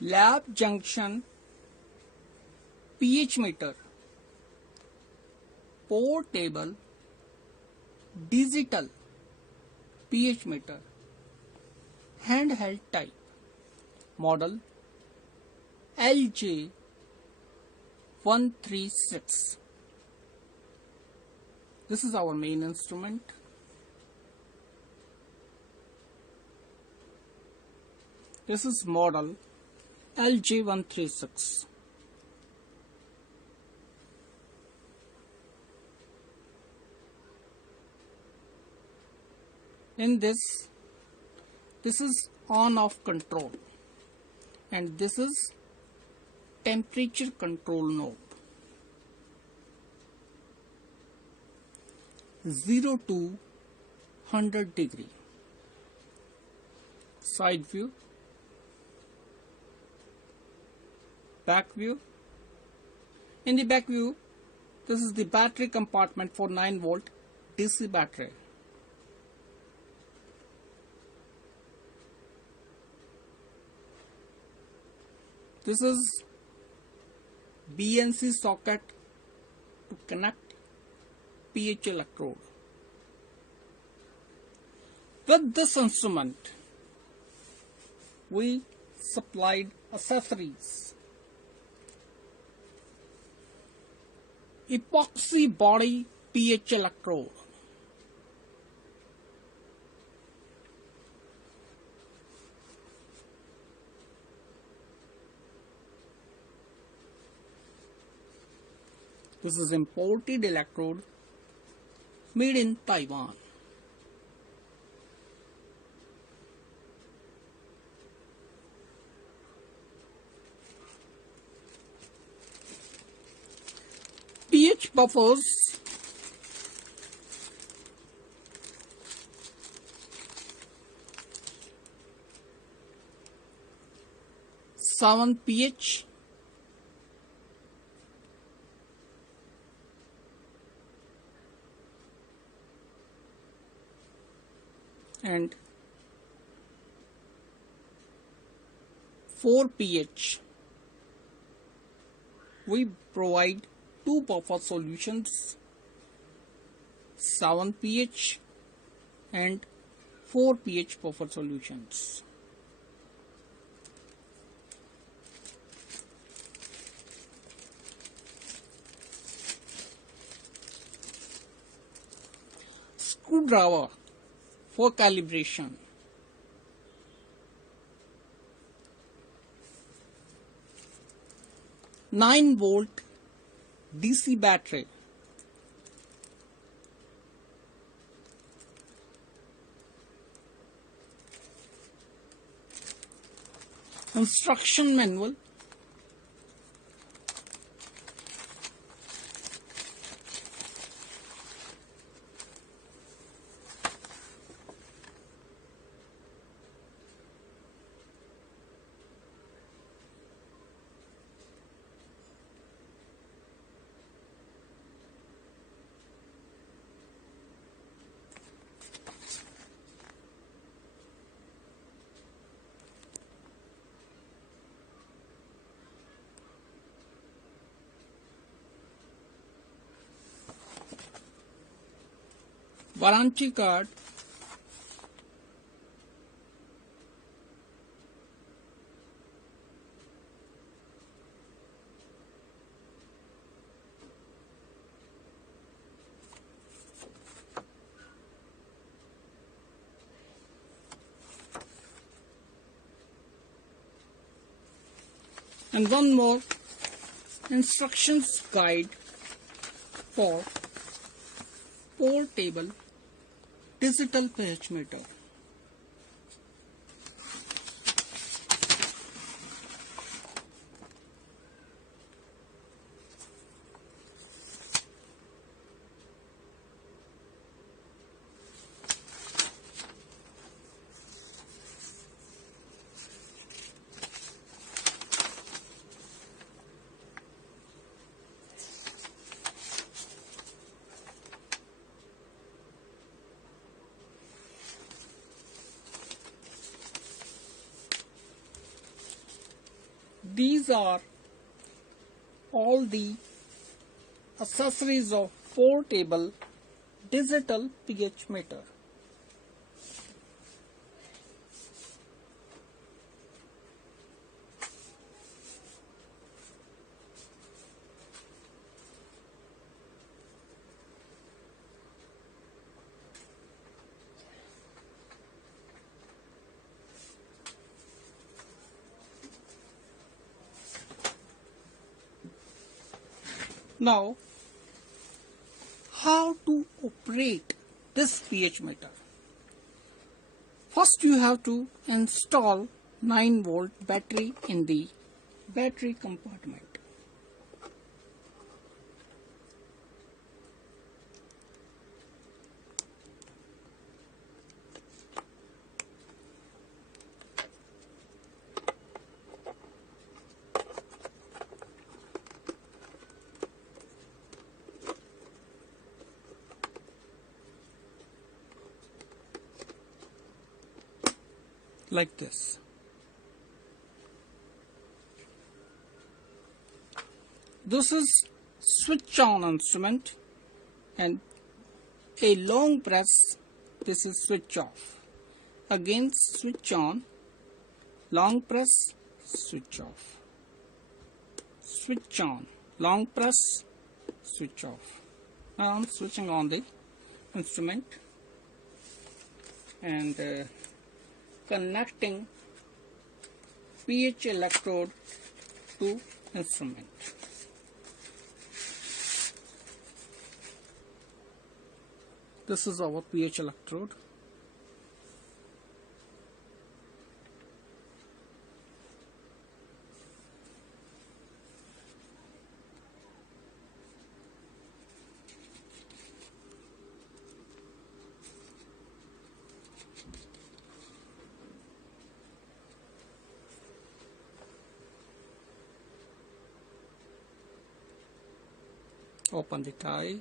Lab junction pH meter, portable digital pH meter, handheld type, model LJ-136. This is our main instrument. This is model LJ-136. In this is on-off control, and this is temperature control knob. 0 to 100 degree. Side view, back view. In the back view, this is the battery compartment for 9 volt DC battery. This is BNC socket to connect pH electrode. With this instrument, we supplied accessories. Epoxy body pH electrode, this is imported electrode made in Taiwan. pH buffers, seven pH, and 4 pH. We provide 2 buffer solutions, 7 pH and 4 pH buffer solutions. Screwdriver for calibration. (9-volt) DC battery. Instruction manual. Warranty card, and one more instructions guide for portable digital pH meter. These are all the accessories of portable digital pH meter. Now, how to operate this pH meter? First, you have to install 9-volt battery in the battery compartment. Like this. This is switch on instrument, and a long press, this is switch off. Again switch on, long press, switch off. Switch on, long press, switch off. Now I'm switching on the instrument and connecting pH electrode to instrument. This is our pH electrode. Open the tie.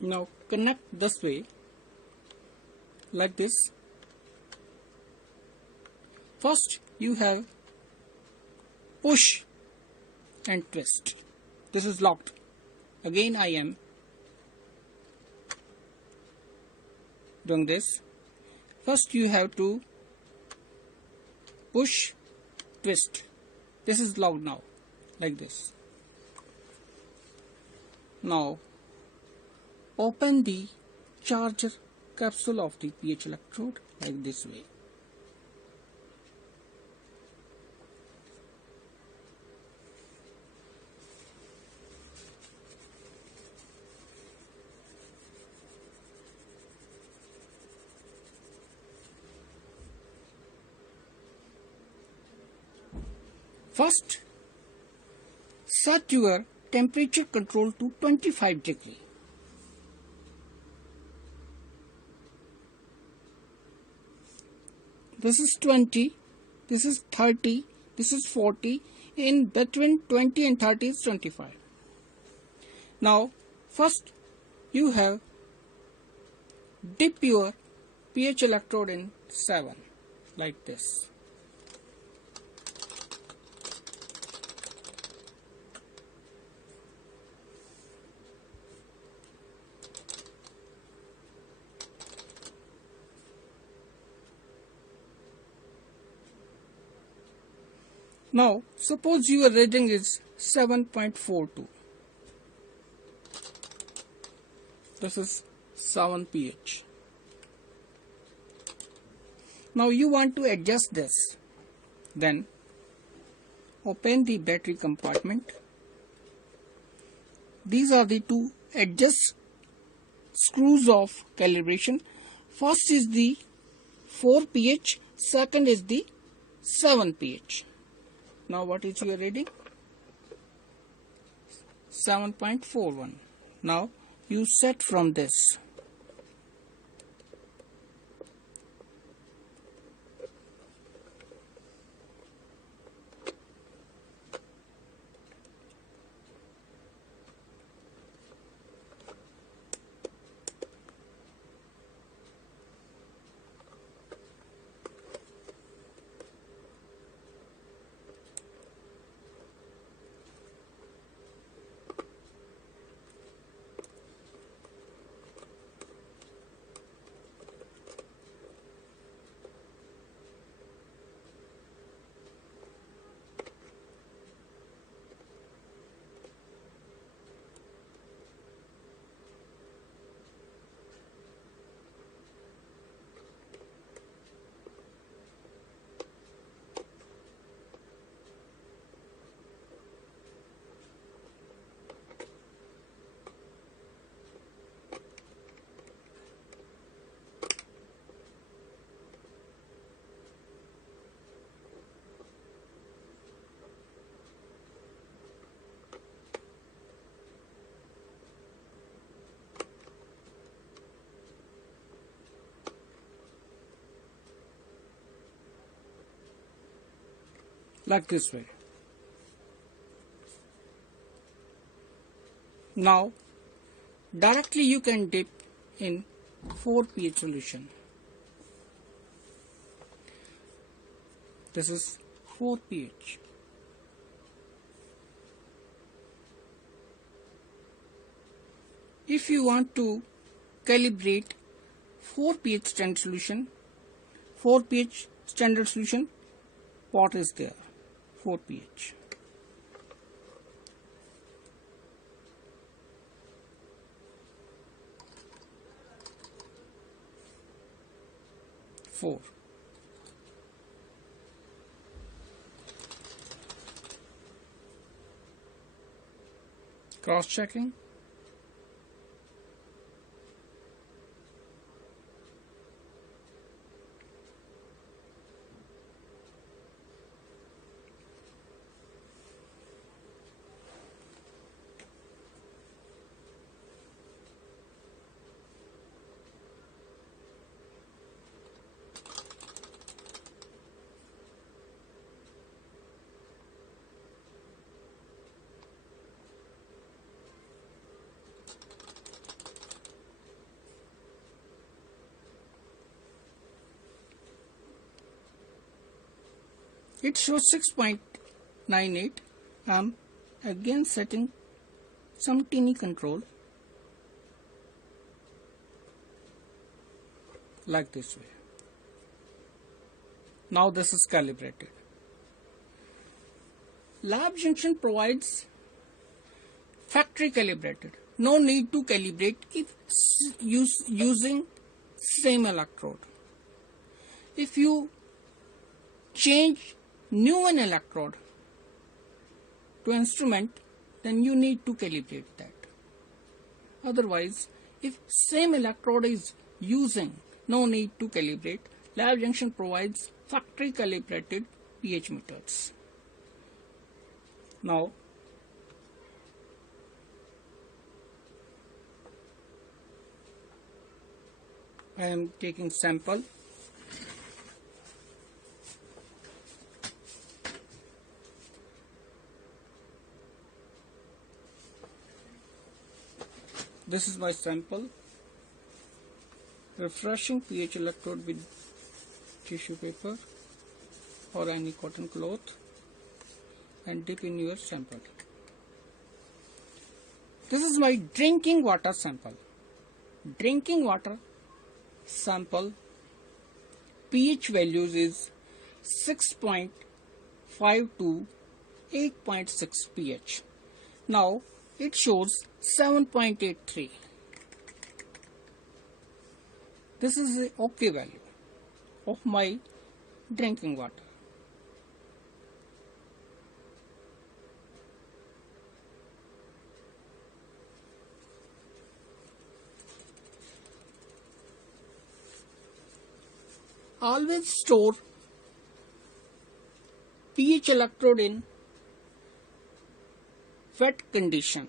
Now connect this way, like this. First you have push and twist. This is locked. Again I am doing this. First you have to push, twist. This is locked now, like this. Now open the charger capsule of the pH electrode like this way. First, set your temperature control to 25 degrees. This is 20, this is 30, this is 40, in between 20 and 30 is 25. Now, first you have dip your pH electrode in 7, like this. Now, suppose your reading is 7.42. This is 7 pH. Now you want to adjust this. Then open the battery compartment. These are the two adjust screws of calibration. First is the 4 pH, second is the 7 pH. Now what is your reading? 7.41. Now you set from this. like this way. Now directly you can dip in 4 pH solution. This is 4 pH. If you want to calibrate 4 pH standard solution, 4 pH standard solution, pot is there, 4 pH. Four. Cross checking. It shows 6.98. I'm again setting some teeny control like this way. Now this is calibrated. Lab junction provides factory calibrated. No need to calibrate if using same electrode. If you change new one electrode to instrument, then you need to calibrate that. Otherwise, if same electrode is using, no need to calibrate. Lab junction provides factory calibrated pH meters. Now I am taking sample. This is my sample. Refreshing pH electrode with tissue paper or any cotton cloth and dip in your sample. This is my drinking water sample. Drinking water sample pH values is 6.5 to 8.6 pH. Now it shows 7.83. This is the okay value of my drinking water. Always store pH electrode in wet condition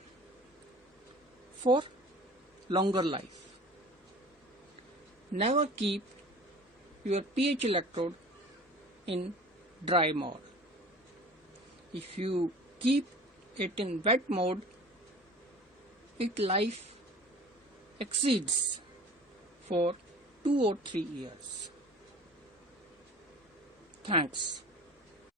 for longer life. Never keep your pH electrode in dry mode. If you keep it in wet mode, its life exceeds for 2 or 3 years. Thanks.